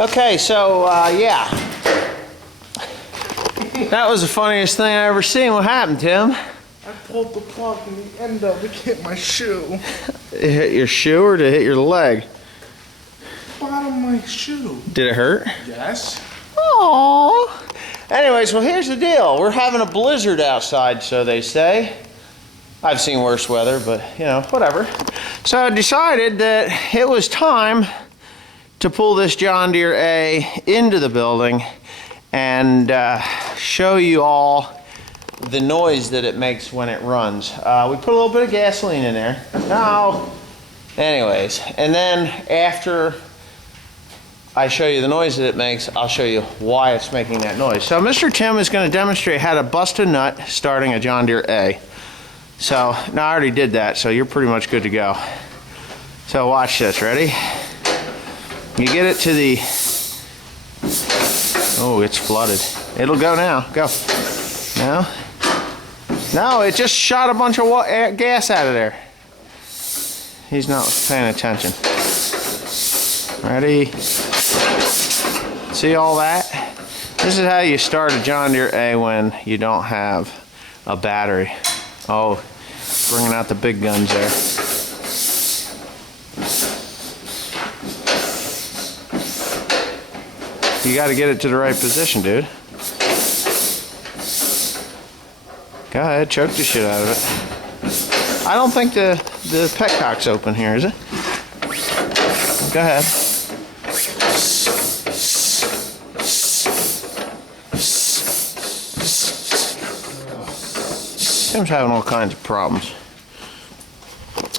Okay, so yeah, that was the funniest thing I ever seen. What happened, Tim? I pulled the plug and the end of it hit my shoe. It hit your shoe or did it hit your leg? Bottom of my shoe. Did it hurt? Yes. Aww. Anyways, well, here's the deal. We're having a blizzard outside, so they say. I've seen worse weather, but, you know, whatever. So I decided that it was time to pull this John Deere A into the building and show you all the noise that it makes when it runs. We put a little bit of gasoline in there. Now, anyways, and then after I show you the noise that it makes, I'll show you why it's making that noise. So Mr. Tim is going to demonstrate how to bust a nut starting a John Deere A. So, now I already did that, so you're pretty much good to go. So watch this, ready? You get it to the, oh, it's flooded. It'll go now, go. No? No, it just shot a bunch of gas out of there. He's not paying attention. Ready? See all that? This is how you start a John Deere A when you don't have a battery. Oh, bringing out the big guns there. You got to get it to the right position, dude. Go ahead, choke the shit out of it. I don't think the petcock's open here, is it? Go ahead. Tim's having all kinds of problems.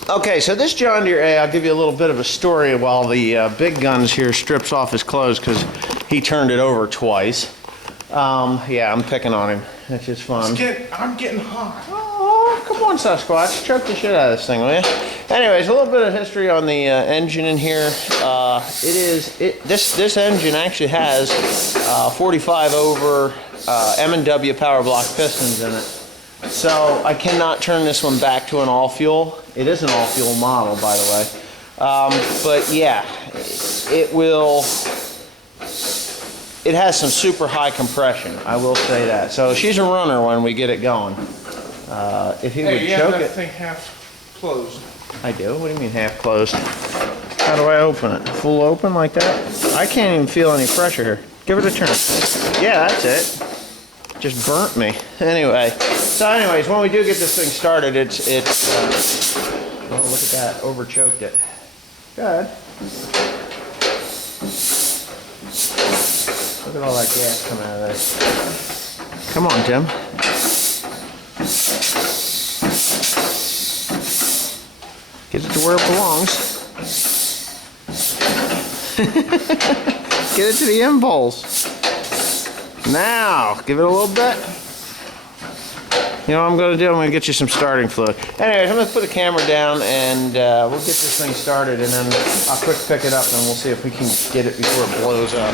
Okay, so this John Deere A, I'll give you a little bit of a story while the big guns here strips off his clothes because he turned it over twice. Yeah, I'm picking on him. It's just fun. I'm getting hot. Oh, come on, Sasquatch. Choke the shit out of this thing, will you? Anyways, a little bit of history on the engine in here. This engine actually has 45 over M&W power block pistons in it. So I cannot turn this one back to an all-fuel. It is an all-fuel model, by the way. But yeah, it will. It has some super high compression, I will say that. So she's a runner when we get it going. If he would choke have that it. thing half closed. I do? What do you mean half closed? How do I open it? Full open like that? I can't even feel any pressure here. Give it a turn. Yeah, that's it. Just burnt me. Anyway, so anyways, when we do get this thing started, oh, look at that, over choked it. Go ahead. Look at all that gas coming out of there. Come on, Tim. Get it to where it belongs. Get it to the impulse. Now, give it a little bit. You know what I'm going to do? I'm going to get you some starting fluid. Anyways, I'm going to put the camera down and we'll get this thing started and then I'll quick pick it up and we'll see if we can get it before it blows up.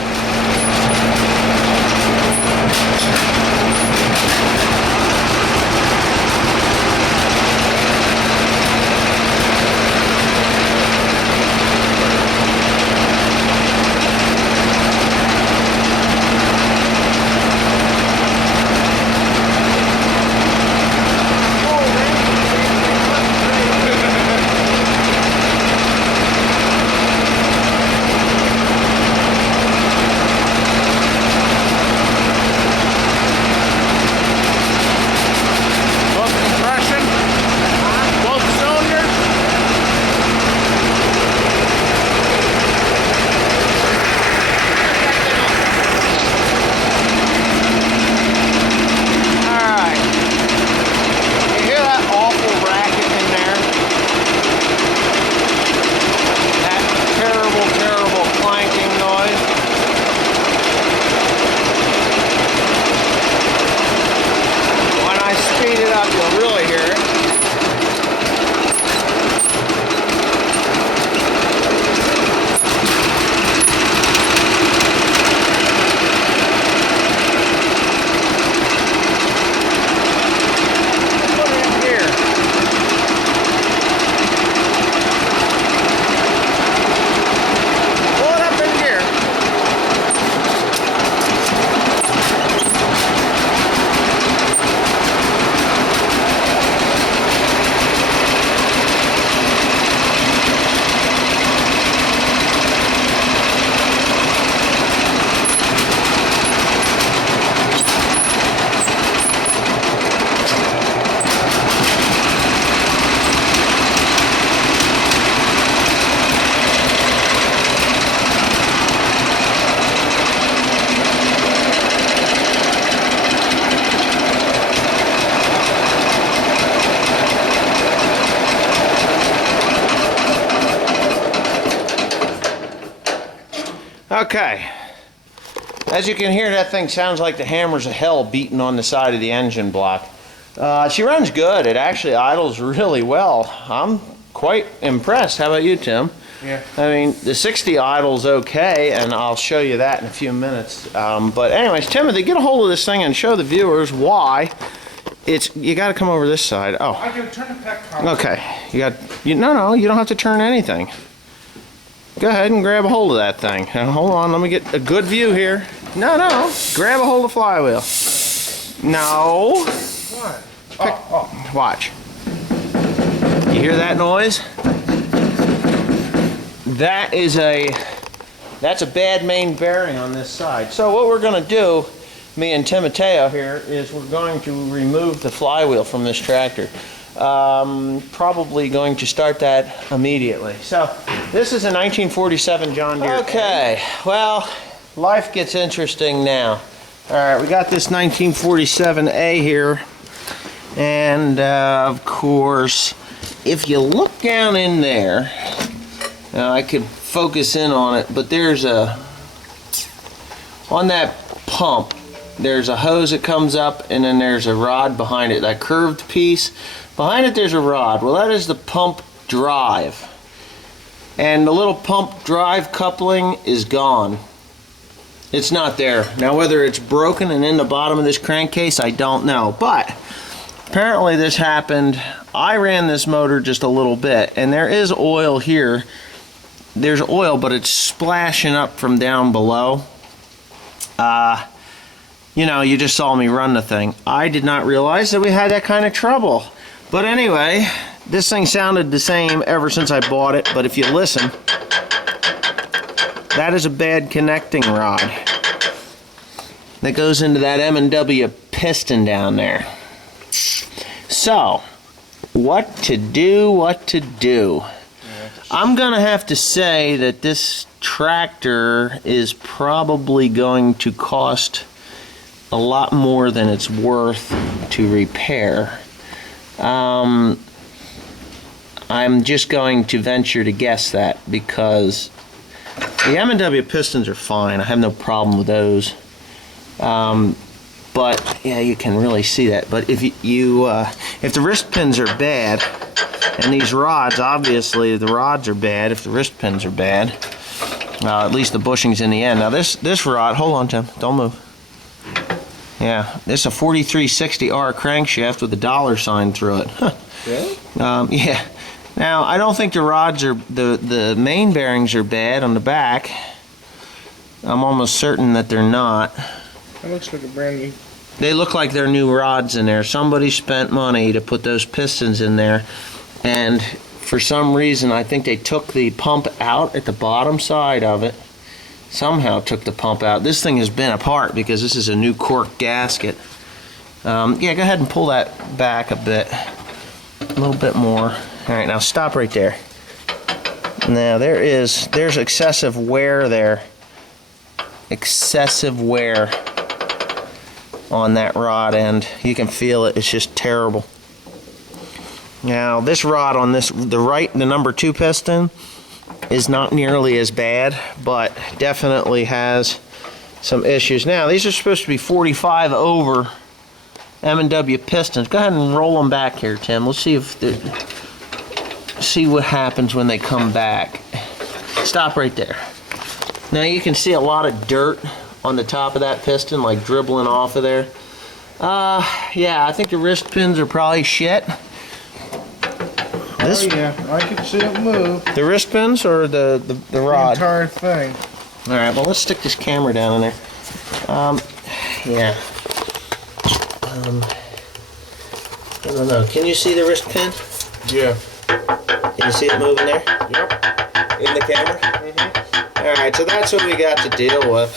Okay. As you can hear, that thing sounds like the hammers of hell beating on the side of the engine block. She runs good. It actually idles really well. I'm quite impressed. How about you, Tim? Yeah. I mean, the 60 idles okay, and I'll show you that in a few minutes. But anyways, Timothy, get a hold of this thing and show the viewers why you got to come over this side. Oh. I can turn the peck on. Okay. No, you don't have to turn anything. Go ahead and grab a hold of that thing. Now, hold on, let me get a good view here. No, grab a hold of the flywheel. No. What? Watch. You hear that noise? That's a bad main bearing on this side. So what we're going to do, me and Timoteo here, is we're going to remove the flywheel from this tractor. Probably going to start that immediately. So this is a 1947 John Deere. Okay, well, life gets interesting now. All right, we got this 1947A here, and of course, if you look down in there, now I could focus in on it, but there's on that pump, there's a hose that comes up, and then there's a rod behind it, that curved piece. Behind it there's a rod. Well, that is the pump drive. And the little pump drive coupling is gone. It's not there. Now whether it's broken and in the bottom of this crankcase, I don't know. But apparently this happened. I ran this motor just a little bit, and there is oil here. There's oil, but it's splashing up from down below. You know, you just saw me run the thing. I did not realize that we had that kind of trouble. But anyway, this thing sounded the same ever since I bought it, but if you listen, that is a bad connecting rod that goes into that M&W piston down there. So, what to do? I'm gonna have to say that this tractor is probably going to cost a lot more than it's worth to repair. I'm just going to venture to guess that, because the M&W pistons are fine. I have no problem with those. But yeah, you can really see that. But if if the wrist pins are bad, and these rods, obviously the rods are bad if the wrist pins are bad. At least the bushings in the end. Now this rod, hold on, Tim, don't move. Yeah, this is a 4360R crankshaft with a $sign through it. Huh. Really? Yeah. Now, I don't think the rods are, the main bearings are bad on the back. I'm almost certain that they're not. That looks like a brand new. They look like they're new rods in there. Somebody spent money to put those pistons in there, and for some reason, I think they took the pump out at the bottom side of it. Somehow took the pump out. This thing has been apart because this is a new cork gasket. Yeah, go ahead and pull that back a bit. A little bit more. Alright, now stop right there. Now there's excessive wear there. Excessive wear on that rod end. You can feel it. It's just terrible. Now this rod on the number 2 piston is not nearly as bad, but definitely has some issues. Now these are supposed to be 45 over M&W pistons. Go ahead and roll them back here, Tim. Let's see see what happens when they come back. Stop right there. Now you can see a lot of dirt on the top of that piston, like dribbling off of there. Yeah, I think the wrist pins are probably shit. Oh yeah, I can see it move. The wrist pins or the rod? The entire thing. Alright, well let's stick this camera down in there. Yeah. I don't know. Can you see the wrist pin? Yeah. Can you see it moving there? Yep. In the camera? Mm-hmm. Alright, so that's what we got to deal with.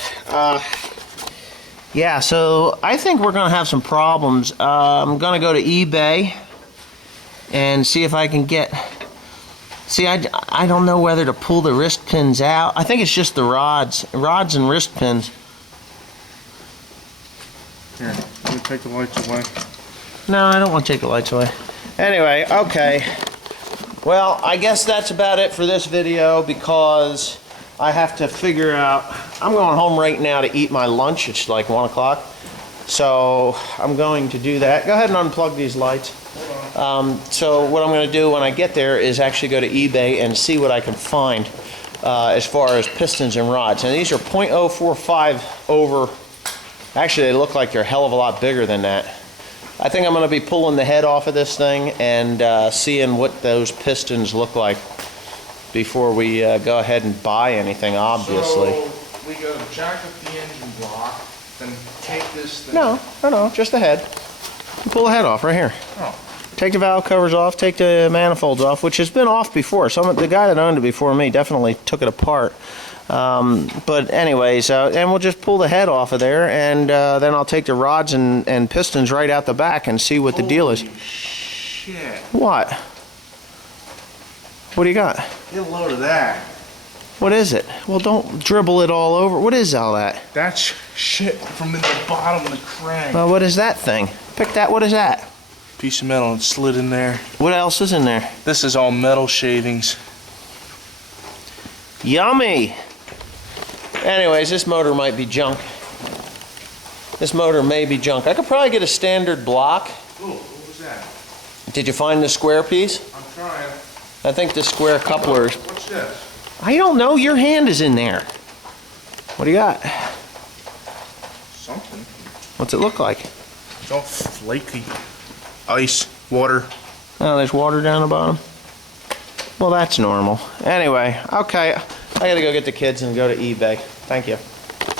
Yeah, so I think we're going to have some problems. I'm going to go to eBay and see if I can get... See, I don't know whether to pull the wrist pins out. I think it's just the rods and wrist pins. Here, let me take the lights away. No, I don't want to take the lights away. Anyway, okay. Well, I guess that's about it for this video, because I have to figure out, I'm going home right now to eat my lunch. It's like 1 o'clock. So I'm going to do that. Go ahead and unplug these lights. So what I'm going to do when I get there is actually go to eBay and see what I can find as far as pistons and rods. And these are .045 over, actually they look like they're a hell of a lot bigger than that. I think I'm going to be pulling the head off of this thing and seeing what those pistons look like before we go ahead and buy anything, obviously. So we go jack up the engine block, then take this thing. No, just the head. You pull the head off right here. Oh. Take the valve covers off, take the manifolds off, which has been off before. The guy that owned it before me definitely took it apart. But anyways, and we'll just pull the head off of there, and then I'll take the rods and pistons right out the back and see what the deal is. Shit. What? What do you got? Get a load of that. What is it? Well, don't dribble it all over. What is all that? That's shit from in the bottom of the crank. Well, what is that thing? Pick that. What is that? Piece of metal and slid in there. What else is in there? This is all metal shavings. Yummy! Anyways, this motor might be junk. This motor may be junk. I could probably get a standard block. Ooh, what was that? Did you find the square piece? I'm trying. I think the square coupler. What's this? I don't know. Your hand is in there. What do you got? Something. What's it look like? It's all flaky. Ice, water. Oh, there's water down the bottom. Well, that's normal. Anyway, okay. I gotta go get the kids and go to eBay. Thank you.